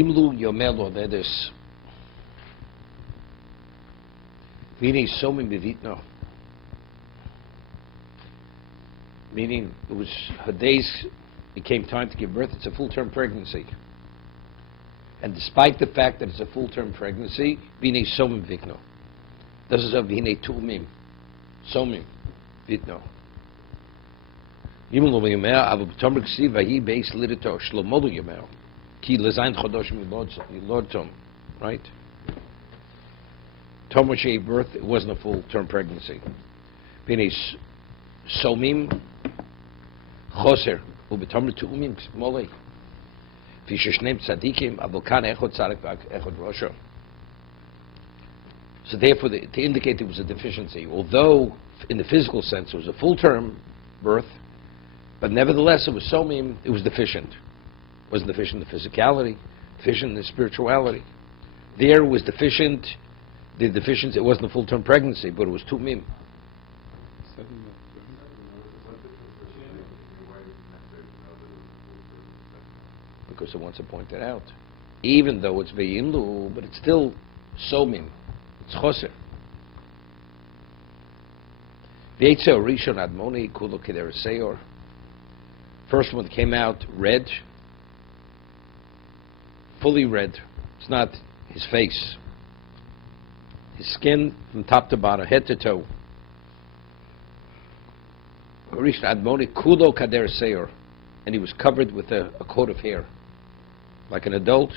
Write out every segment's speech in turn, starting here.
Imlu Yomelo, that is meaning Somim Bevitno. Meaning it was her days, it came time to give birth. It's a full-term pregnancy. And despite the fact that it's a full-term pregnancy, Vine Somim Vikno. This is a Vine Tumim. Somim Vitno. Yimul Yomer, Avu B'Tomer Ksiv, Vahi Beis Lidito, Shlomodu Yomer. Ki Lezayin Chodosh Milodtom. Right? Tomer gave birth, it wasn't a full-term pregnancy. Vine Somim Choser. Ubetomer Tumim Molei. So therefore, to indicate there was a deficiency, although in the physical sense it was a full-term birth, but nevertheless it was somim, it was deficient. It wasn't deficient in the physicality, deficient in the spirituality. There was deficient, the deficiency, it wasn't a full-term pregnancy, but it was tumim. Because it wants to point that out. Even though it's ve'imlu, but it's still somim. It's choser. V'etzel rishon admoni kulo keder seyor. First one came out red, fully red. It's not his face. His skin from top to bottom, head to toe. Rishon admoni kulo keder seyor. And he was covered with a coat of hair. Like an adult,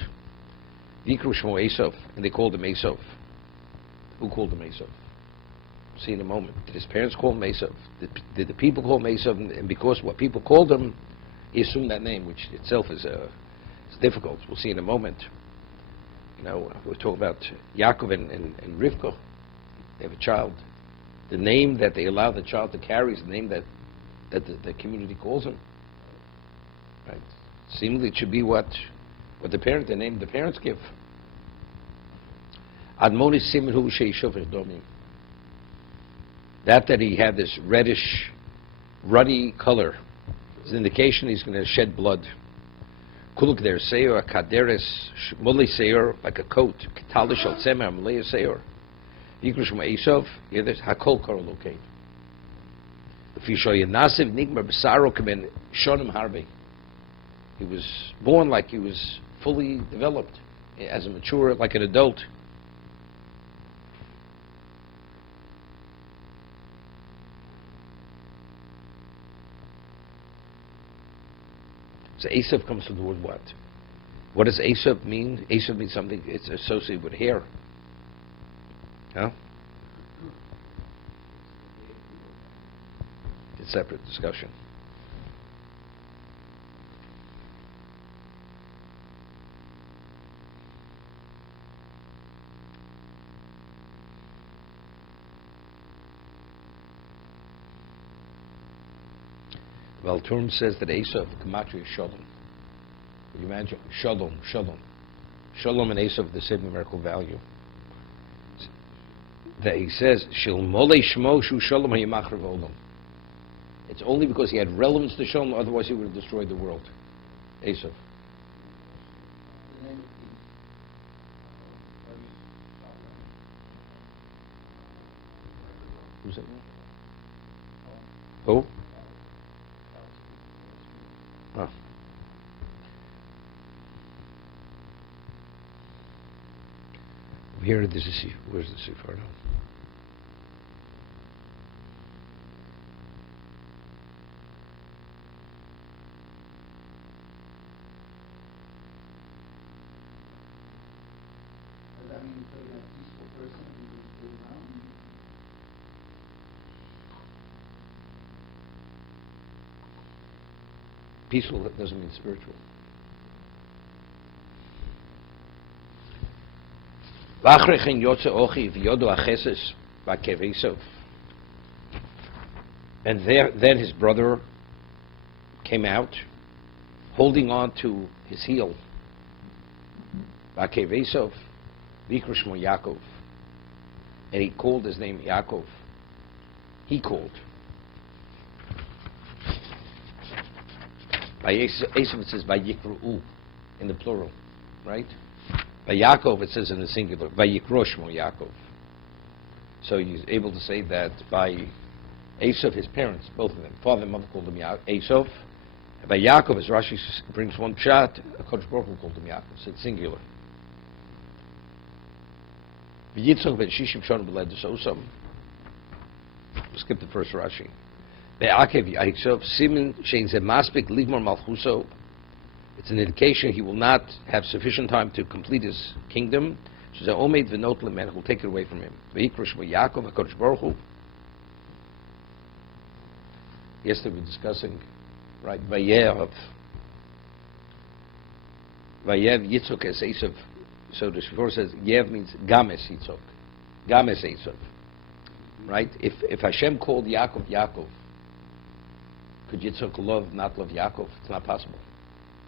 Vikru Shmo Esav, and they called him Esav. Who called him Esav? See in a moment. Did his parents call him Esav? Did the people call him Esav? And because what people called him, he assumed that name, which itself is difficult. We'll see in a moment. You know, we're talking about Yaakov and Rivka. They have a child. The name that they allow the child to carry is the name that the community calls him. Right? Seemingly it should be what the name the parents give. Admoni Simhu Sheishover Domim. That he had this reddish, ruddy color is an indication he's going to shed blood. Kuluk der Seyor, Kaderes, Muli Seyor, like a coat. Talish al Semer, Malaya Seyor. Yikrush Ma'isov, hear this? Hakol Korolokain. If you show you Nasiv Nigmar Besaro Kamen Shonim Harbe. He was born like he was fully developed, as a mature, like an adult. So Esav comes from the word what? What does Esav mean? Esav means something, it's associated with hair. Huh? It's a separate discussion. Valturm says that Esav, the gematria is Shalom. Can you imagine? Shalom. Shalom and Esav, the same numerical value. That he says, Shil Molei Shmo Shu Shalom HaYimachar V'Olam. It's only because he had relevance to Shalom, otherwise he would have destroyed the world. Esav. Who's that? Who? Oh. Here, this is where's the Sephard? Does that mean putting a peaceful person in the ground? Peaceful doesn't mean spiritual. And then his brother came out, holding on to his heel. Yaakov, Yaakov, and he called his name Yaakov. He called. By Esav it says by Yikru'u in the plural. right? By Yaakov, it says in the singular, Vayikro Shmo Yaakov. So he's able to say that by Esav, his parents, both of them, father and mother called him Esav. And by Yaakov, as Rashi brings one pshat, HaKadosh Baruch Hu called him Yaakov, so it's singular. V'yitzchak ben Shishim Shon b'ledus Osam. Skip the first Rashi. Ve'akev Yaakov Simin Shein Ze Maspik Ligmar Malchuso. It's an indication he will not have sufficient time to complete his kingdom. So the Omeid V'not Lemen will take it away from him. V'yikro Shmo Yaakov HaKadosh Baruch Hu. Yesterday we were discussing, right, Vayev Yitzchok es Esav. So the Shfor says, Yev means Games Yitzchok. Games Esav. Right? If Hashem called Yaakov Yaakov, could Yitzchok not love Yaakov? It's not possible.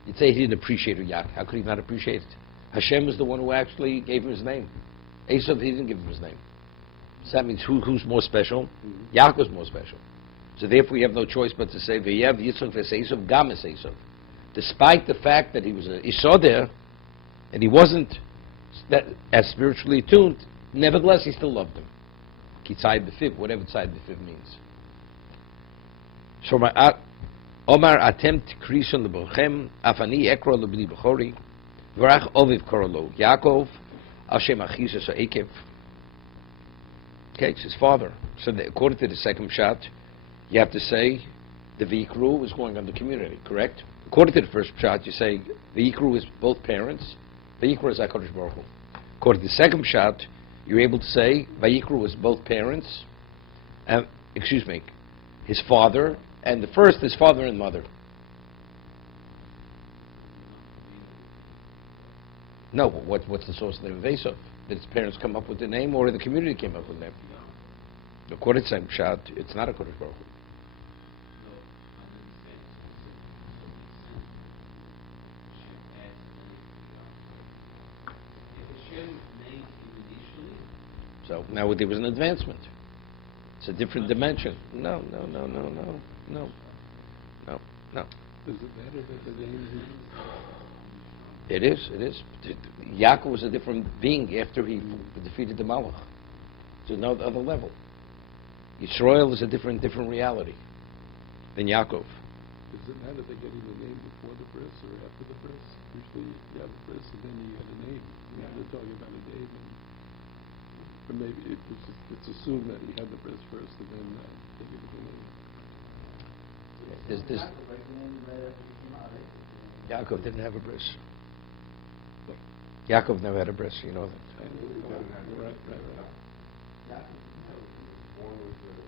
You'd say he didn't appreciate Yaakov. How could he not appreciate it? Hashem is the one who actually gave him his name. Esav, he didn't give him his name. So that means who's more special? Yaakov's more special. So therefore we have no choice but to say, V'yev Yitzchok es Esav, Games Esav. Despite the fact that he was an Isodeh, and he wasn't as spiritually attuned, nevertheless he still loved him. Kitzai b'fiv, whatever tzai b'fiv means. So Omar atem tikrishon leborchem, afani ekro lebni b'chori, v'rach oviv korolo, Yaakov, al shem achis es Ekev. Okay, it's his father. So according to the second shot, you have to say the V'yikru is going on the community, correct? According to the first shot, you say V'yikru is both parents, V'yikru is HaKadosh Baruch Hu. According to the second shot, you're able to say V'yikru is both parents, his father, and the first is father and mother. No, but what's the source of the name of Esav? Did his parents come up with the name, or the community came up with the name? According to the same shot, it's not HaKadosh Baruch Hu. So now there was an advancement. It's a different dimension. No. Does it matter that the name It is. Yaakov was a different being after he defeated the Malach. To no other level. Yisrael is a different reality than Yaakov. Does it matter they're getting the name before the bris or after the bris? Usually you have the bris and then you get a name. They're talking about a name. But maybe it's assumed that he had the bris first and then they give it the name. Yaakov didn't have a bris. Yaakov never had a bris, you know that. Right.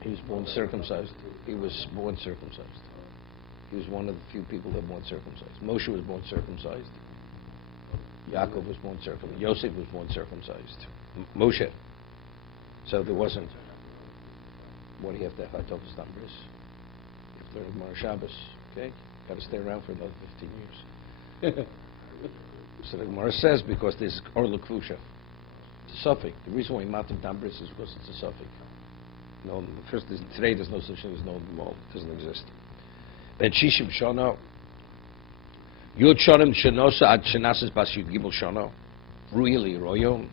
He was born circumcised. He was one of the few people that were born circumcised. Moshe was born circumcised. Yaakov was born circumcised. Yosef was born circumcised. Moshe. So there wasn't. What do you have to have? Ha'tovas Dam Bris. You have to learn Gemara Shabbos. Okay? Got to stay around for another 15 years. So the Gemara says because there's Orla Kvusha. It's a suffix. The reason why Matam Dam Bris is because it's a suffix. No, today there's no such thing as no mall. It doesn't exist. Ben Shishim Shana. Yud Shonim Shanosa Ad Shanasas Bas Yud Gimel Shana. Really Royom.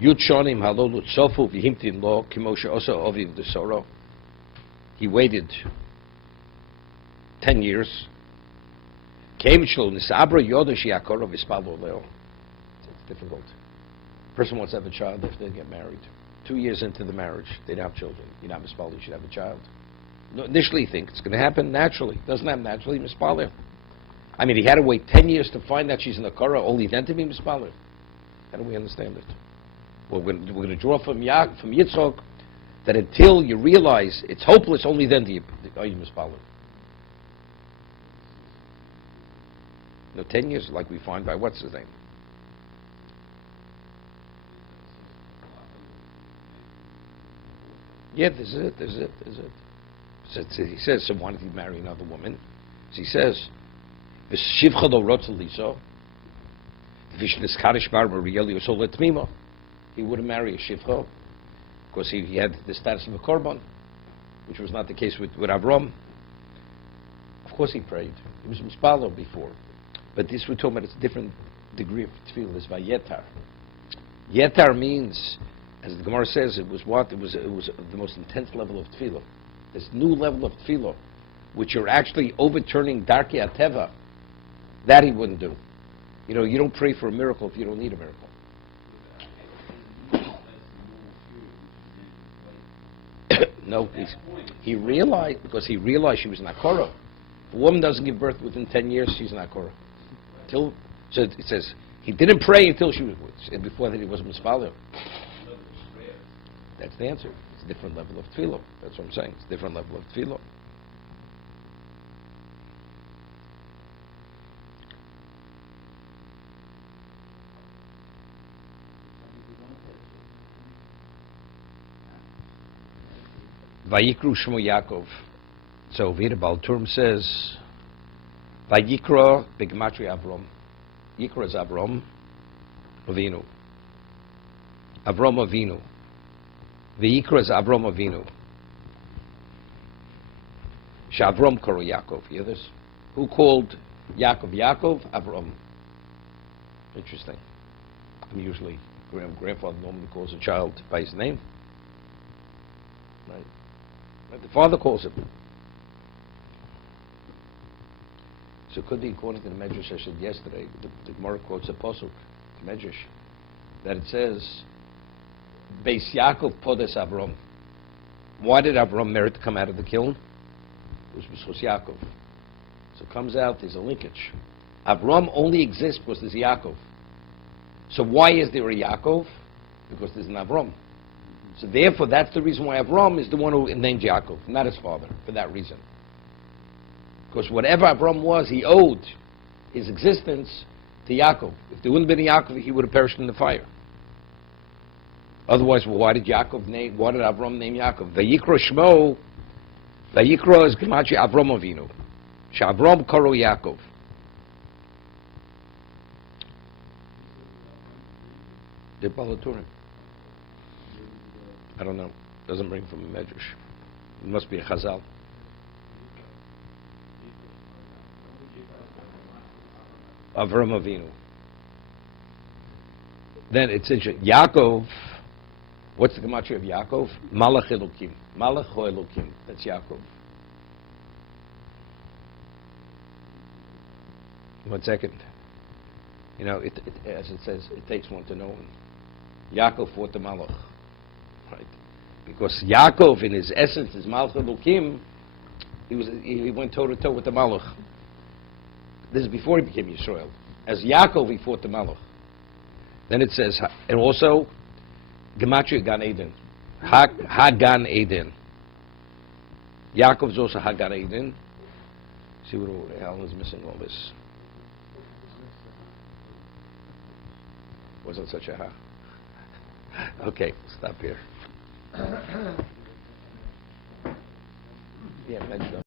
Yud Shonim Halolu Tsofu V'himtin Lo Kimosha Osa Oviv Desoro. He waited 10 years. Came Shul Nisabra Yoda Shiakoro Vispalo Leo. It's difficult. Person wants to have a child after they get married. 2 years into the marriage, they don't have children. You're not mispal, you should have a child. No, initially you think it's going to happen naturally. It doesn't happen naturally, mispal. I mean, he had to wait 10 years to find that she's in the Korah, only then to be mispal. How do we understand it? Well, we're going to draw from Yitzchok that until you realize it's hopeless, only then are you mispal. No, 10 years like we find by what's his name? Yeah, this is it. So he says, so why did he marry another woman? So he says, he wouldn't marry a shivcha because he had the status of a korban, which was not the case with Avram. Of course he prayed. He was mispalo before. But this we're talking about, it's a different degree of tefillah is vayetar. Yetar means, as the Gemara says, it was what? It was the most intense level of tefillah. This new level of tefillah, which you're actually overturning darkei ateva, that he wouldn't do. You know, you don't pray for a miracle if you don't need a miracle. No, he realized, because he realized she was an akora. If a woman doesn't give birth within 10 years, she's an akora. So it says, he didn't pray until she was, and before that he wasn't mispalel. That's the answer. It's a different level of tefillah. That's what I'm saying. It's a different level of tefillah. Vayikru Shmo Yaakov. So Vida Baal Turim says, Vayikra B'Gematria Avram. Yikra is Avram Avinu. Avram Avinu. Vayikra is Avram Avinu. Shavram Karo Yaakov. You hear this? Who called Yaakov Yaakov? Avram. Interesting. I'm usually, grandfather normally calls a child by his name. Right. But the father calls him. So could be, according to the Medrash I said yesterday, the Gemara quotes a pasuk, the Medrash, that it says, Beis Yaakov podes Avram. Why did Avram merit to come out of the kiln? It was Yaakov. So it comes out, there's a linkage. Avram only exists because there's Yaakov. So why is there a Yaakov? Because there's an Avram. So therefore, that's the reason why Avram is the one who named Yaakov, not his father, for that reason. Because whatever Avram was, he owed his existence to Yaakov. If there wouldn't have been a Yaakov, he would have perished in the fire. Otherwise, well, why did Avram name Yaakov? Vayikra Shmo, Vayikra is Gematria Avram Avinu. Shavram Karo Yaakov. The Balaturim. I don't know. Doesn't bring from a Medrash. It must be a Chazal. Avram Avinu. Then it's interesting. Yaakov. What's the gematria of Yaakov? Malach Elokim. Malach Ho Elokim. That's Yaakov. 1 second. You know, as it says, it takes one to know him. Yaakov fought the Malach. Right? Because Yaakov, in his essence, is Malach Elokim, he went toe-to-toe with the Malach. This is before he became Yisrael. As Yaakov, he fought the Malach. Then it says, and also, Gematria Gan Eden. Hagan Eden. Yaakov is also Hagan Eden. See what the hell is missing all this. Wasn't such a ha. Okay, stop here. Yeah,